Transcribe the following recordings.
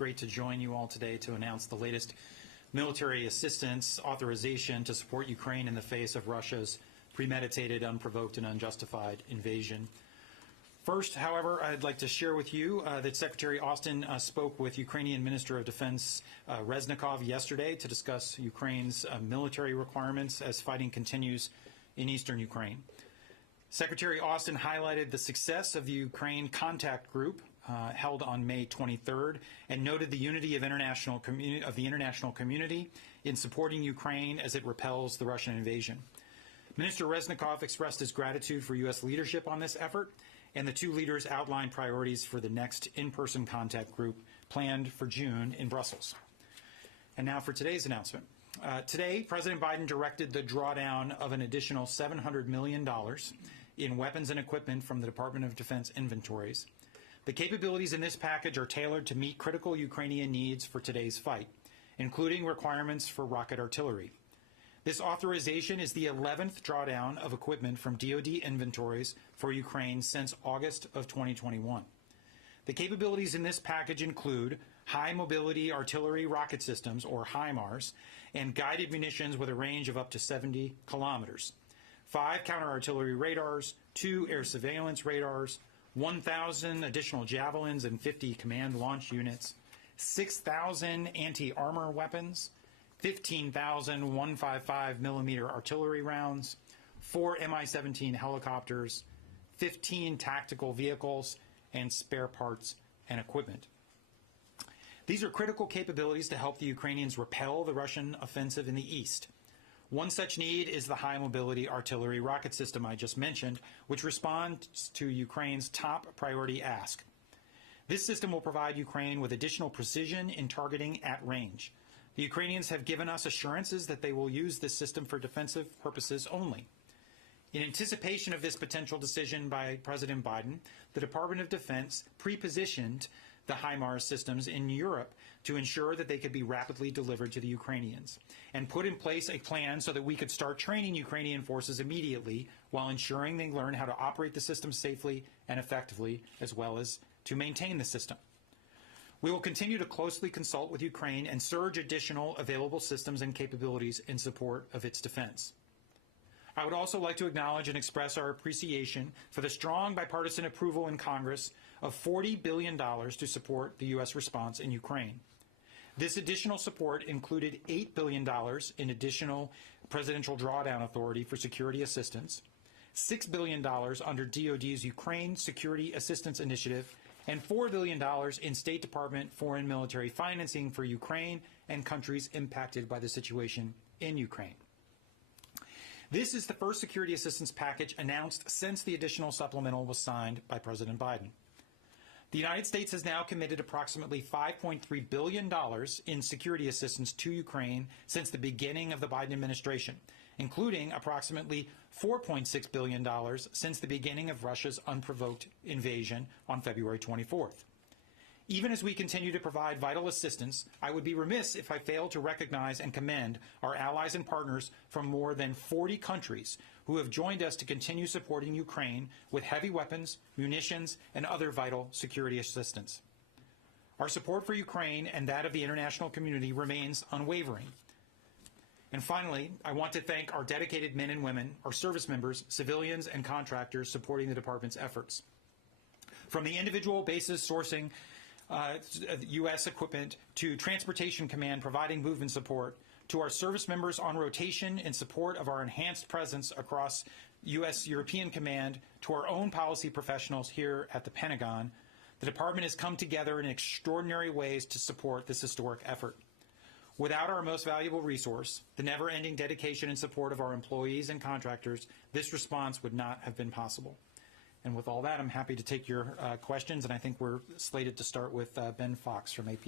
Great to join you all today to announce the latest military assistance authorization to support Ukraine in the face of Russia's premeditated, unprovoked, and unjustified invasion. First, however, I'd like to share with you that Secretary Austin spoke with Ukrainian Minister of Defense Reznikov yesterday to discuss Ukraine's military requirements as fighting continues in eastern Ukraine. Secretary Austin highlighted the success of the Ukraine Contact Group held on May 23rd and noted the unity of the international community in supporting Ukraine as it repels the Russian invasion. Minister Reznikov expressed his gratitude for U.S. leadership on this effort, and the two leaders outlined priorities for the next in-person contact group planned for June in Brussels. And now for today's announcement. Today, President Biden directed the drawdown of an additional $700 million in weapons and equipment from the Department of Defense inventories. The capabilities in this package are tailored to meet critical Ukrainian needs for today's fight, including requirements for rocket artillery. This authorization is the 11th drawdown of equipment from DoD inventories for Ukraine since August of 2021. The capabilities in this package include high-mobility artillery rocket systems, or HIMARS, and guided munitions with a range of up to 70 kilometers, 5 counter-artillery radars, 2 air surveillance radars, 1,000 additional javelins and 50 command launch units, 6,000 anti-armor weapons, 15,000 155mm artillery rounds, 4 Mi-17 helicopters, 15 tactical vehicles, and spare parts and equipment. These are critical capabilities to help the Ukrainians repel the Russian offensive in the east. One such need is the high-mobility artillery rocket system I just mentioned, which responds to Ukraine's top priority ask. This system will provide Ukraine with additional precision in targeting at range. The Ukrainians have given us assurances that they will use this system for defensive purposes only. In anticipation of this potential decision by President Biden, the Department of Defense pre-positioned the HIMARS systems in Europe to ensure that they could be rapidly delivered to the Ukrainians, and put in place a plan so that we could start training Ukrainian forces immediately while ensuring they learn how to operate the system safely and effectively, as well as to maintain the system. We will continue to closely consult with Ukraine and surge additional available systems and capabilities in support of its defense. I would also like to acknowledge and express our appreciation for the strong bipartisan approval in Congress of $40 billion to support the U.S. response in Ukraine. This additional support included $8 billion in additional presidential drawdown authority for security assistance, $6 billion under DoD's Ukraine Security Assistance Initiative, and $4 billion in State Department foreign military financing for Ukraine and countries impacted by the situation in Ukraine. This is the first security assistance package announced since the additional supplemental was signed by President Biden. The United States has now committed approximately $5.3 billion in security assistance to Ukraine since the beginning of the Biden administration, including approximately $4.6 billion since the beginning of Russia's unprovoked invasion on February 24th. Even as we continue to provide vital assistance, I would be remiss if I failed to recognize and commend our allies and partners from more than 40 countries who have joined us to continue supporting Ukraine with heavy weapons, munitions, and other vital security assistance. Our support for Ukraine and that of the international community remains unwavering. And finally, I want to thank our dedicated men and women, our service members, civilians, and contractors supporting the department's efforts. From the individual bases sourcing U.S. equipment to Transportation Command providing movement support, to our service members on rotation in support of our enhanced presence across U.S. European Command, to our own policy professionals here at the Pentagon, the department has come together in extraordinary ways to support this historic effort. Without our most valuable resource, the never-ending dedication and support of our employees and contractors, this response would not have been possible. And with all that, I'm happy to take your questions, and I think we're slated to start with Ben Fox from AP.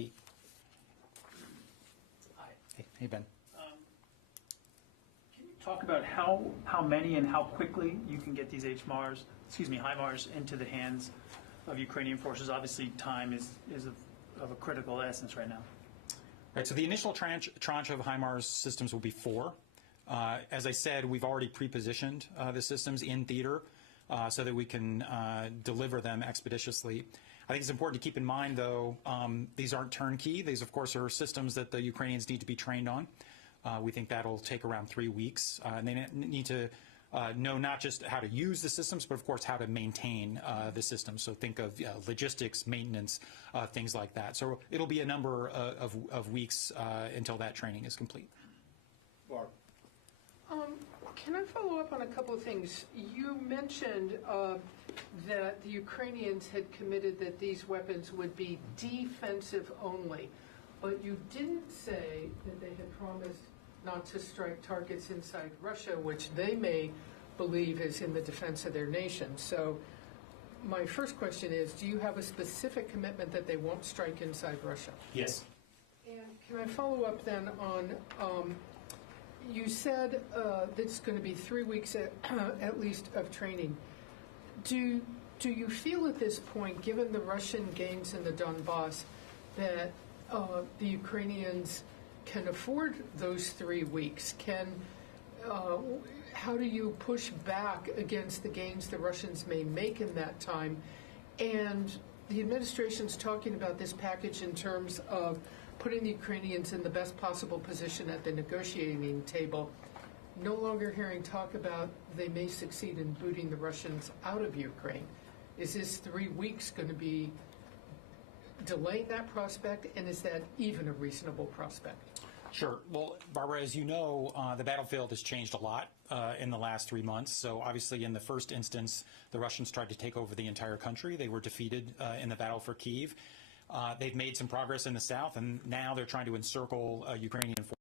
Hi. Hey, Ben. Can you talk about how many and how quickly you can get these HIMARS into the hands of Ukrainian forces? Obviously, time is of a critical essence right now. Right, so the initial tranche of HIMARS systems will be 4. As I said, we've already pre-positioned the systems in theater so that we can deliver them expeditiously. think it's important to keep in mind, though, these aren't turnkey. These, of course, are systems that the Ukrainians need to be trained on. We think that'll take around 3 weeks. And they need to know not just how to use the systems, but, of course, how to maintain the systems. So think of logistics, maintenance, things like that. So it'll be a number of weeks until that training is complete. Barb. Can I follow up on a couple of things? You mentioned that the Ukrainians had committed that these weapons would be defensive only, but you didn't say that they had promised not to strike targets inside Russia, which they may believe is in the defense of their nation. So my first question is, do you have a specific commitment that they won't strike inside Russia? Yes. And can I follow up then on, you said that it's going to be 3 weeks at least of training. Do you feel at this point, given the Russian gains in the Donbass, that the Ukrainians can afford those 3 weeks? How do you push back against the gains the Russians may make in that time? And the administration's talking about this package in terms of putting the Ukrainians in the best possible position at the negotiating table. No longer hearing talk about they may succeed in booting the Russians out of Ukraine. Is this 3 weeks going to be delaying that prospect, and is that even a reasonable prospect? Sure. Well, Barbara, as you know, the battlefield has changed a lot in the last 3 months. So obviously in the first instance, the Russians tried to take over the entire country. They were defeated in the battle for Kyiv. They've made some progress in the south, and now they're trying to encircle Ukrainian forces.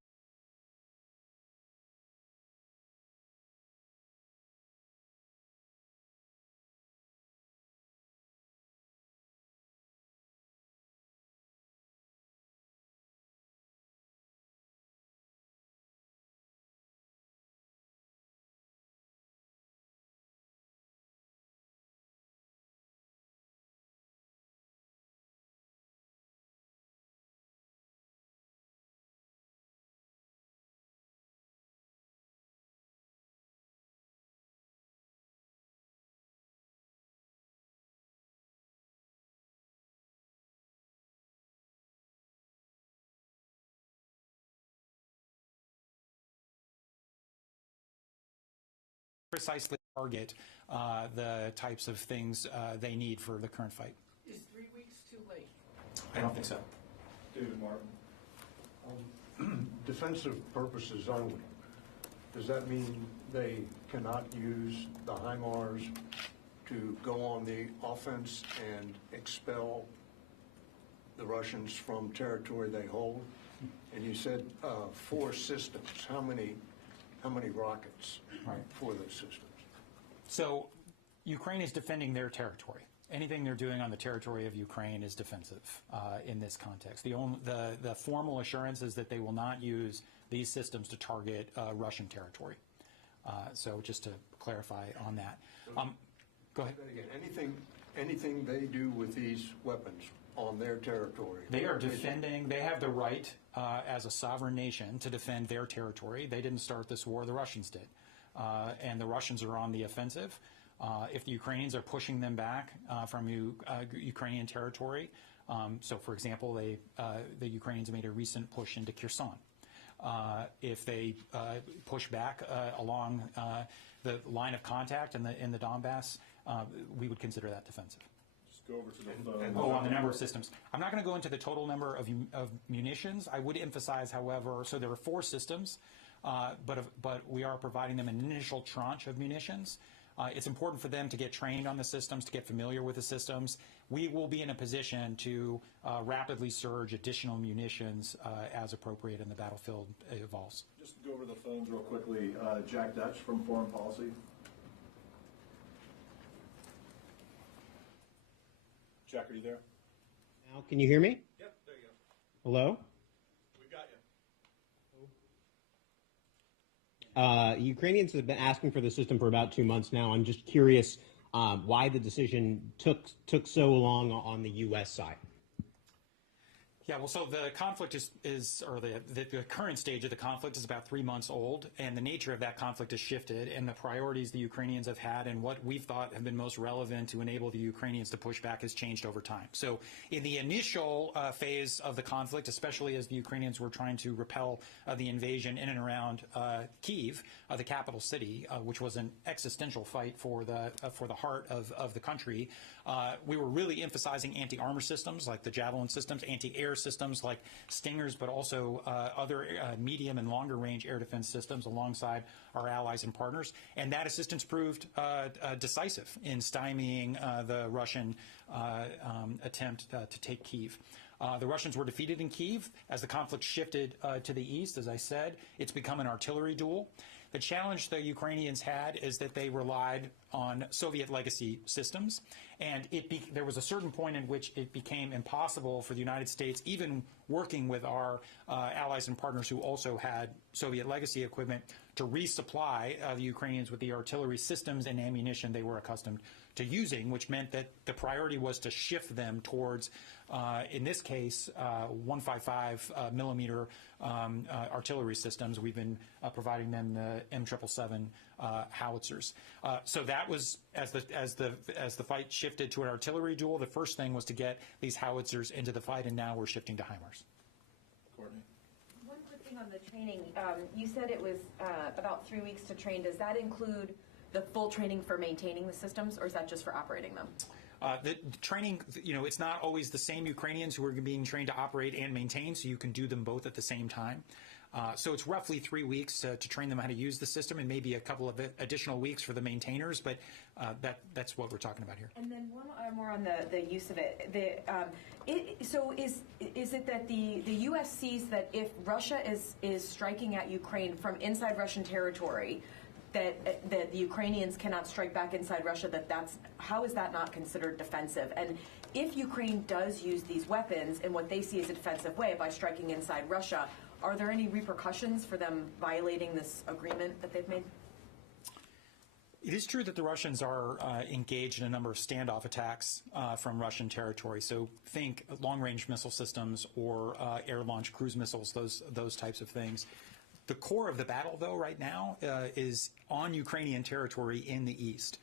Precisely target the types of things they need for the current fight. Is 3 weeks too late? I don't think so. David Martin. Defensive purposes only. Does that mean they cannot use the HIMARS to go on the offense and expel the Russians from territory they hold? And you said 4 systems. How many rockets for those systems? So Ukraine is defending their territory. Anything they're doing on the territory of Ukraine is defensive in this context. The formal assurance is that they will not use these systems to target Russian territory. So just to clarify on that. Go ahead. Anything they do with these weapons on their territory? They are defending, they have the right as a sovereign nation to defend their territory. They didn't start this war, the Russians did. And the Russians are on the offensive. If the Ukrainians are pushing them back from Ukrainian territory, so for example, the Ukrainians made a recent push into Kherson. If they push back along the line of contact in the Donbass, we would consider that defensive. Just go over to the phone. On the number of systems. I'm not going to go into the total number of munitions. I would emphasize, however, so there are 4 systems, but we are providing them an initial tranche of munitions. It's important for them to get trained on the systems, to get familiar with the systems. We will be in a position to rapidly surge additional munitions as appropriate and the battlefield evolves. Just go over the phones real quickly. Jack Dutch from Foreign Policy. Jack, are you there? Now, can you hear me? Yep, there you go. Hello? We got you. Ukrainians have been asking for the system for about 2 months now. I'm just curious why the decision took so long on the U.S. side. Yeah, well, so the conflict or the current stage of the conflict is about 3 months old, and the nature of that conflict has shifted, and the priorities the Ukrainians have had and what we've thought have been most relevant to enable the Ukrainians to push back has changed over time. So in the initial phase of the conflict, especially as the Ukrainians were trying to repel the invasion in and around Kyiv, the capital city, which was an existential fight for the heart of the country, we were really emphasizing anti-armor systems like the Javelin systems, anti-air systems like Stingers, but also other medium and longer range air defense systems alongside our allies and partners. And that assistance proved decisive in stymieing the Russian attempt to take Kyiv. The Russians were defeated in Kyiv. As the conflict shifted to the east, as I said, it's become an artillery duel. The challenge the Ukrainians had is that they relied on Soviet legacy systems, and there was a certain point in which it became impossible for the United States, even working with our allies and partners who also had Soviet legacy equipment, to resupply the Ukrainians with the artillery systems and ammunition they were accustomed to using, which meant that the priority was to shift them towards, in this case, 155 millimeter artillery systems. We've been providing them the M777 howitzers. So that was, as the fight shifted to an artillery duel, the first thing was to get these howitzers into the fight, and now we're shifting to HIMARS. Courtney? One quick thing on the training. You said it was about 3 weeks to train. Does that include the full training for maintaining the systems, or is that just for operating them? The training, it's not always the same Ukrainians who are being trained to operate and maintain, so you can do them both at the same time. So it's roughly 3 weeks to train them how to use the system, and maybe a couple of additional weeks for the maintainers, but that's what we're talking about here. And then one more on the use of it. So is it that the U.S. sees that if Russia is striking at Ukraine from inside Russian territory, that the Ukrainians cannot strike back inside Russia, how is that not considered defensive? And if Ukraine does use these weapons in what they see as a defensive way by striking inside Russia, are there any repercussions for them violating this agreement that they've made? It is true that the Russians are engaged in a number of standoff attacks from Russian territory. So think long-range missile systems or air-launched cruise missiles, those types of things. The core of the battle, though, right now is on Ukrainian territory in the east.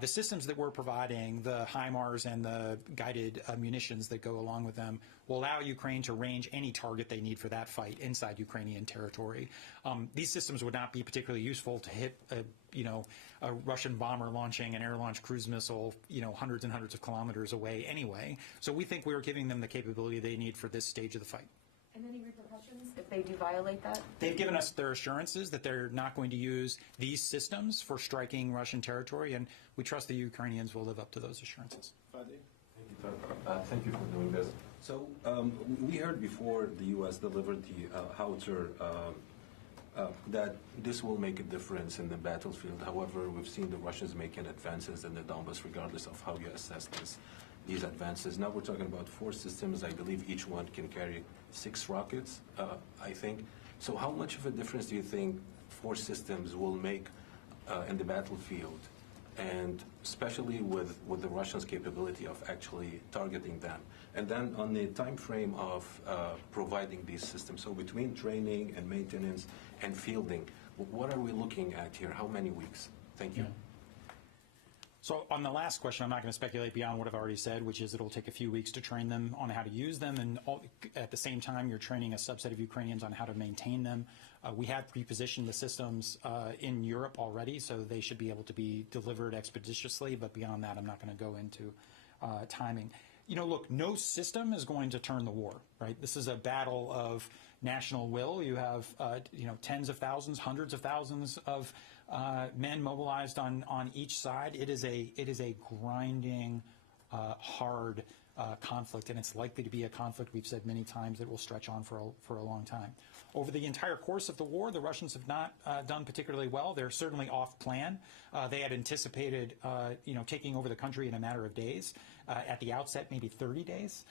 The systems that we're providing, the HIMARS and the guided munitions that go along with them, will allow Ukraine to range any target they need for that fight inside Ukrainian territory. These systems would not be particularly useful to hit a Russian bomber launching an air-launched cruise missile, hundreds and hundreds of kilometers away anyway. So we think we're giving them the capability they need for this stage of the fight. And any repercussions if they do violate that? They've given us their assurances that they're not going to use these systems for striking Russian territory, and we trust the Ukrainians will live up to those assurances. Thank you for doing this. So we heard before the U.S. delivered the howitzer that this will make a difference in the battlefield. However, we've seen the Russians making advances in the Donbas, regardless of how you assess these advances. Now we're talking about 4 systems. I believe each one can carry 6 rockets, I think. So how much of a difference do you think 4 systems will make in the battlefield, and especially with the Russians' capability of actually targeting them? And then on the time frame of providing these systems, so between training and maintenance and fielding, what are we looking at here? How many weeks? Thank you. Yeah. So on the last question, I'm not going to speculate beyond what I've already said, which is it'll take a few weeks to train them on how to use them, and at the same time, you're training a subset of Ukrainians on how to maintain them. We have pre-positioned the systems in Europe already, so they should be able to be delivered expeditiously, but beyond that, I'm not going to go into timing. Look, no system is going to turn the war, right? This is a battle of national will. You have, tens of thousands, hundreds of thousands of men mobilized on each side. It is a grinding, hard conflict, and it's likely to be a conflict, we've said many times, that will stretch on for a long time. Over the entire course of the war, the Russians have not done particularly well. They're certainly off plan. They had anticipated, taking over the country in a matter of days. At the outset, maybe 30 days.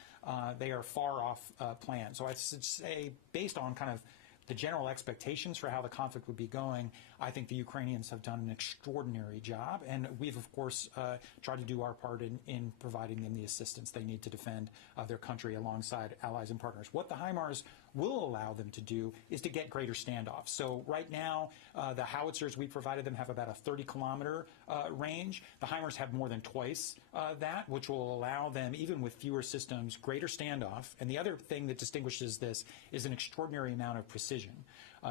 They are far off plan. So I should say, based on kind of the general expectations for how the conflict would be going, I think the Ukrainians have done an extraordinary job, and we've, of course, tried to do our part in providing them the assistance they need to defend their country alongside allies and partners. What the HIMARS will allow them to do is to get greater standoff. So right now, the howitzers we provided them have about a 30-kilometer range. The HIMARS have more than twice that, which will allow them, even with fewer systems, greater standoff. And the other thing that distinguishes this is an extraordinary amount of precision.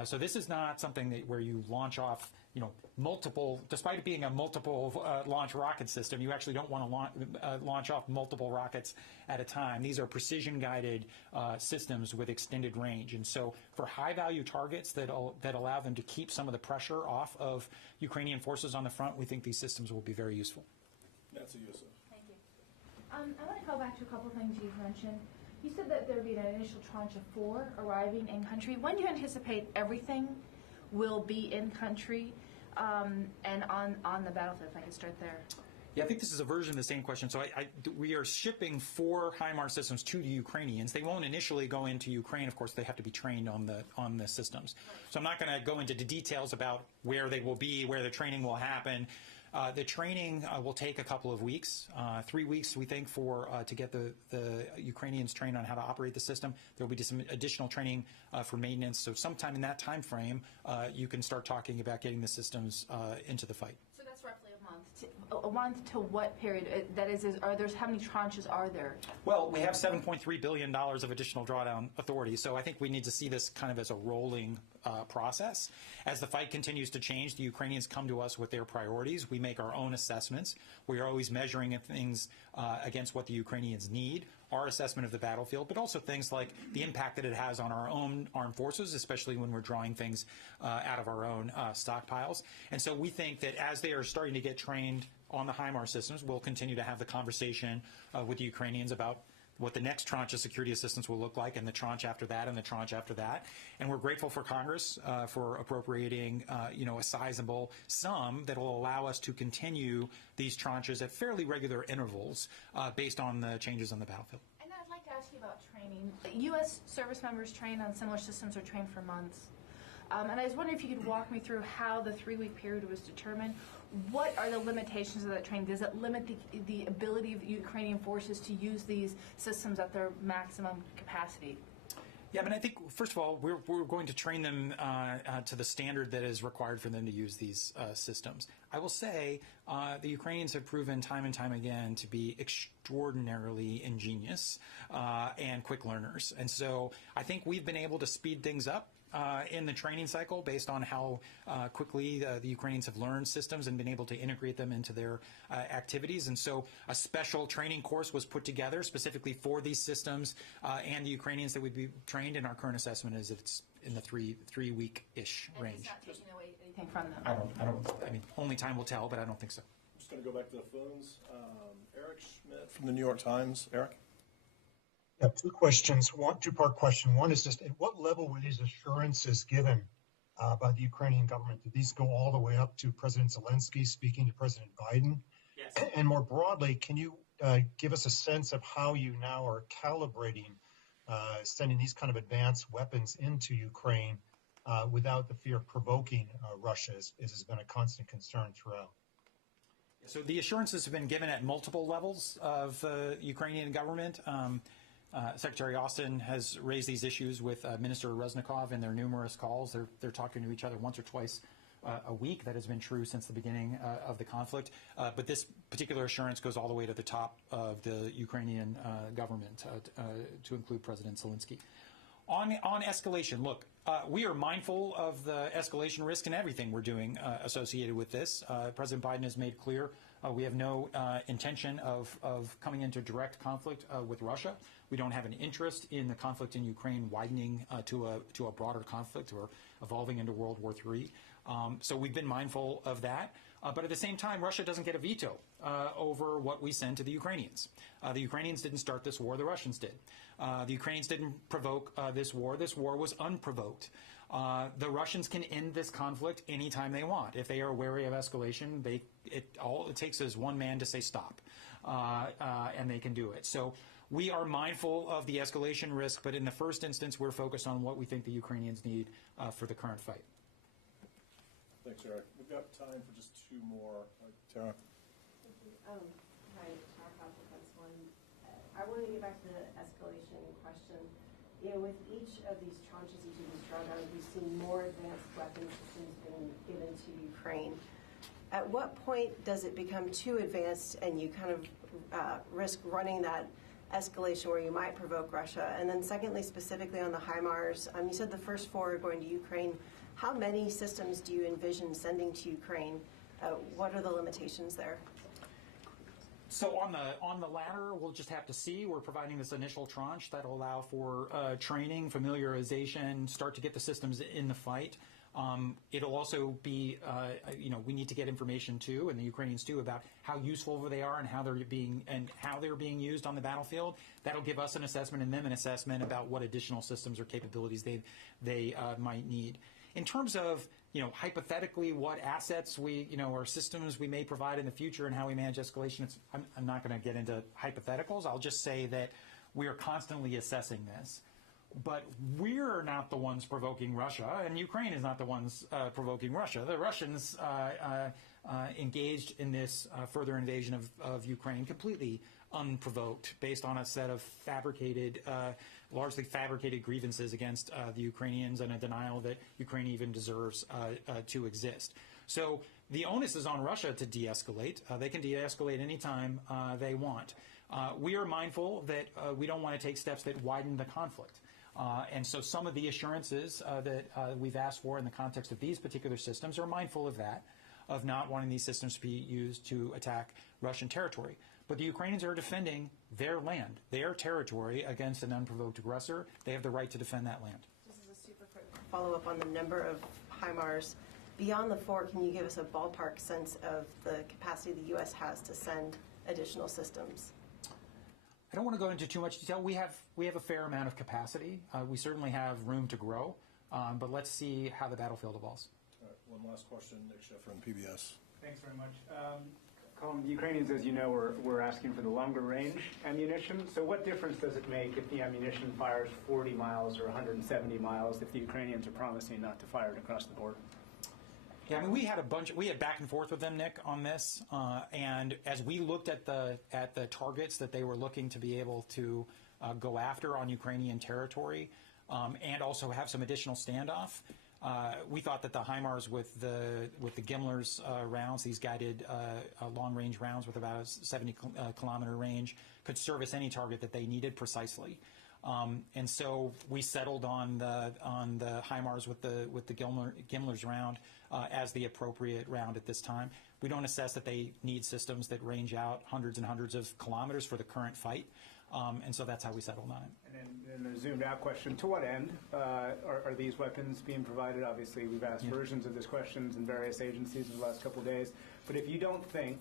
So this is not something that where you launch off, multiple, despite it being a multiple launch rocket system, you actually don't want to launch off multiple rockets at a time. These are precision-guided systems with extended range. And so for high-value targets that allow them to keep some of the pressure off of Ukrainian forces on the front, we think these systems will be very useful. Nancy Youssef. Thank you. I want to go back to a couple of things you've mentioned. You said that there would be an initial tranche of 4 arriving in country. When do you anticipate everything will be in country and on the battlefield? If I could start there. Yeah, I think this is a version of the same question. So we are shipping 4 HIMARS systems to the Ukrainians. They won't initially go into Ukraine. Of course, they have to be trained on the systems. So I'm not going to go into the details about where they will be, where the training will happen. The training will take a couple of weeks, 3 weeks, we think, to get the Ukrainians trained on how to operate the system. There will be some additional training for maintenance. So sometime in that time frame, you can start talking about getting the systems into the fight. So that's roughly a month. A month to what period? That is how many tranches are there? Well, we have $7.3 billion of additional drawdown authority, so I think we need to see this kind of as a rolling process. As the fight continues to change, the Ukrainians come to us with their priorities. We make our own assessments. We are always measuring things against what the Ukrainians need, our assessment of the battlefield, but also things like the impact that it has on our own armed forces, especially when we're drawing things out of our own stockpiles. And so we think that as they are starting to get trained on the HIMARS systems, we'll continue to have the conversation with the Ukrainians about what the next tranche of security assistance will look like, and the tranche after that, and the tranche after that. And we're grateful for Congress for appropriating, a sizable sum that will allow us to continue these tranches at fairly regular intervals based on the changes on the battlefield. And I'd like to ask you about training. U.S. service members trained on similar systems are trained for months. And I was wondering if you could walk me through how the 3-week period was determined. What are the limitations of that training? Does it limit the ability of the Ukrainian forces to use these systems at their maximum capacity? Yeah, I mean, I think, first of all, we're going to train them to the standard that is required for them to use these systems. I will say the Ukrainians have proven time and time again to be extraordinarily ingenious and quick learners. And so I think we've been able to speed things up in the training cycle based on how quickly the Ukrainians have learned systems and been able to integrate them into their activities. And so a special training course was put together specifically for these systems and the Ukrainians that would be trained. And our current assessment is that it's in the three-week-ish range. And it's not taking away anything from them? I mean, only time will tell, but I don't think so. I'm just going to go back to the phones. Eric Schmidt from the New York Times. Eric? Yeah, 2 questions. Two-part question. One is just at what level were these assurances given by the Ukrainian government? Did these go all the way up to President Zelensky speaking to President Biden? Yes. And more broadly, can you give us a sense of how you now are calibrating sending these kind of advanced weapons into Ukraine without the fear of provoking Russia, as has been a constant concern throughout? So the assurances have been given at multiple levels of the Ukrainian government. Secretary Austin has raised these issues with Minister Reznikov in their numerous calls. They're talking to each other once or twice a week. That has been true since the beginning of the conflict. But this particular assurance goes all the way to the top of the Ukrainian government, to include President Zelensky. On escalation, look, we are mindful of the escalation risk in everything we're doing associated with this. President Biden has made clear we have no intention of coming into direct conflict with Russia. We don't have an interest in the conflict in Ukraine widening to a broader conflict or evolving into World War III. So we've been mindful of that. But at the same time, Russia doesn't get a veto over what we send to the Ukrainians. The Ukrainians didn't start this war. The Russians did. The Ukrainians didn't provoke this war. This war was unprovoked. The Russians can end this conflict anytime they want. If they are wary of escalation, all it takes is one man to say stop, and they can do it. So We are mindful of the escalation risk, but in the first instance, we're focused on what we think the Ukrainians need for the current fight. Thanks, Eric. We've got time for just two more. Tara? Hi, Tara Patrick, that's one. I want to get back to the escalation question. You know, with each of these tranches, each of these drawdowns, we've seen more advanced weapon systems being given to Ukraine. At what point does it become too advanced and you kind of risk running that escalation where you might provoke Russia? And then secondly, specifically on the HIMARS, you said the first 4 are going to Ukraine. How many systems do you envision sending to Ukraine? What are the limitations there? So on the latter, we'll just have to see. We're providing this initial tranche that'll allow for training, familiarization, start to get the systems in the fight. It'll also be, we need to get information too, and the Ukrainians too, about how useful they are and how they're being used on the battlefield. That'll give us an assessment and them an assessment about what additional systems or capabilities they might need. In terms of, hypothetically what assets or systems we may provide in the future and how we manage escalation, I'm not going to get into hypotheticals. I'll just say that we are constantly assessing this. But we're not the ones provoking Russia, and Ukraine is not the ones provoking Russia. The Russians engaged in this further invasion of Ukraine completely unprovoked, based on a set of largely fabricated grievances against the Ukrainians and a denial that Ukraine even deserves to exist. So the onus is on Russia to de-escalate. They can de-escalate anytime they want. We are mindful that we don't want to take steps that widen the conflict. And so some of the assurances that we've asked for in the context of these particular systems are mindful of that, of not wanting these systems to be used to attack Russian territory. But the Ukrainians are defending their land, their territory, against an unprovoked aggressor. They have the right to defend that land. This is a super quick follow-up on the number of HIMARS. Beyond the 4, can you give us a ballpark sense of the capacity the U.S. has to send additional systems? I don't want to go into too much detail. We have a fair amount of capacity. We certainly have room to grow, but let's see how the battlefield evolves. All right, one last question, Nick Schiffer from PBS. Thanks very much. Colin, the Ukrainians, as you know, were asking for the longer range ammunition. So what difference does it make if the ammunition fires 40 miles or 170 miles if the Ukrainians are promising not to fire it across the border? Yeah, I mean, we had back and forth with them, Nick, on this, and as we looked at the targets that they were looking to be able to go after on Ukrainian territory, and also have some additional standoff, we thought that the HIMARS with the Gimler's rounds, these guided long-range rounds with about a 70-kilometer range, could service any target that they needed precisely. And so we settled on the HIMARS with the Gimler's round as the appropriate round at this time. We don't assess that they need systems that range out hundreds and hundreds of kilometers for the current fight, and so that's how we settled on it. And then a zoomed-out question: to what end are these weapons being provided? Obviously, we've asked versions of this questions in various agencies in the last couple of days. But if you don't think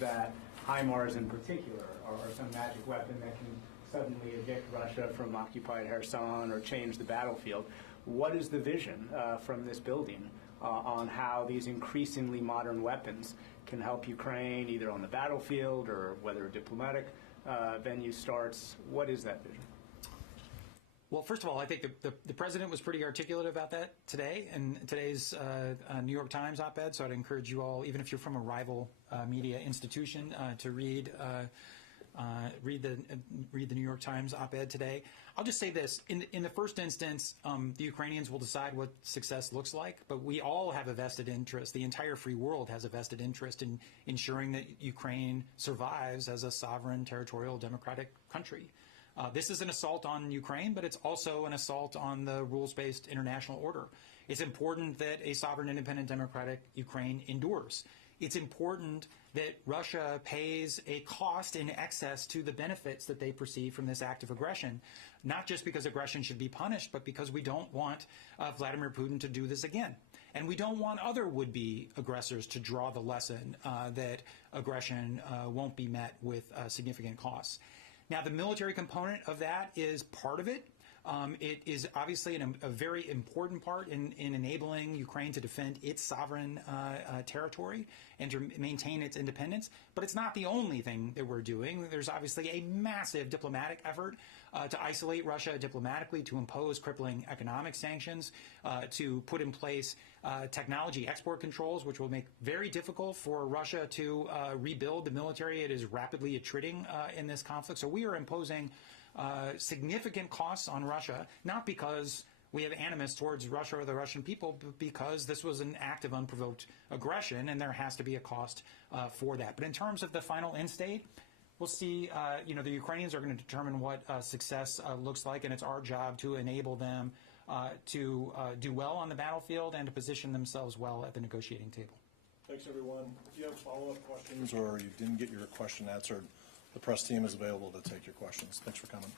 that HIMARS in particular are some magic weapon that can suddenly evict Russia from occupied Kherson or change the battlefield, what is the vision from this building on how these increasingly modern weapons can help Ukraine, either on the battlefield or whether a diplomatic venue starts? What is that vision? Well, first of all, I think the president was pretty articulate about that today in today's New York Times op-ed, so I'd encourage you all, even if you're from a rival media institution, to read the New York Times op-ed today. I'll just say this: in the first instance, the Ukrainians will decide what success looks like, but we all have a vested interest. The entire free world has a vested interest in ensuring that Ukraine survives as a sovereign, territorial, democratic country. This is an assault on Ukraine, but it's also an assault on the rules-based international order. It's important that a sovereign, independent, democratic Ukraine endures. It's important that Russia pays a cost in excess to the benefits that they perceive from this act of aggression, not just because aggression should be punished, but because we don't want Vladimir Putin to do this again. And we don't want other would-be aggressors to draw the lesson that aggression won't be met with significant costs. Now, the military component of that is part of it. It is obviously a very important part in enabling Ukraine to defend its sovereign territory and to maintain its independence. But it's not the only thing that we're doing. There's obviously a massive diplomatic effort to isolate Russia diplomatically, to impose crippling economic sanctions, to put in place technology export controls, which will make very difficult for Russia to rebuild the military it is rapidly attriting in this conflict. So we are imposing significant costs on Russia, not because we have animus towards Russia or the Russian people, but because this was an act of unprovoked aggression, and there has to be a cost for that. But in terms of the final end state, we'll see. The Ukrainians are going to determine what success looks like, and it's our job to enable them to do well on the battlefield and to position themselves well at the negotiating table. Thanks, everyone. If you have follow-up questions or you didn't get your question answered, the press team is available to take your questions. Thanks for coming.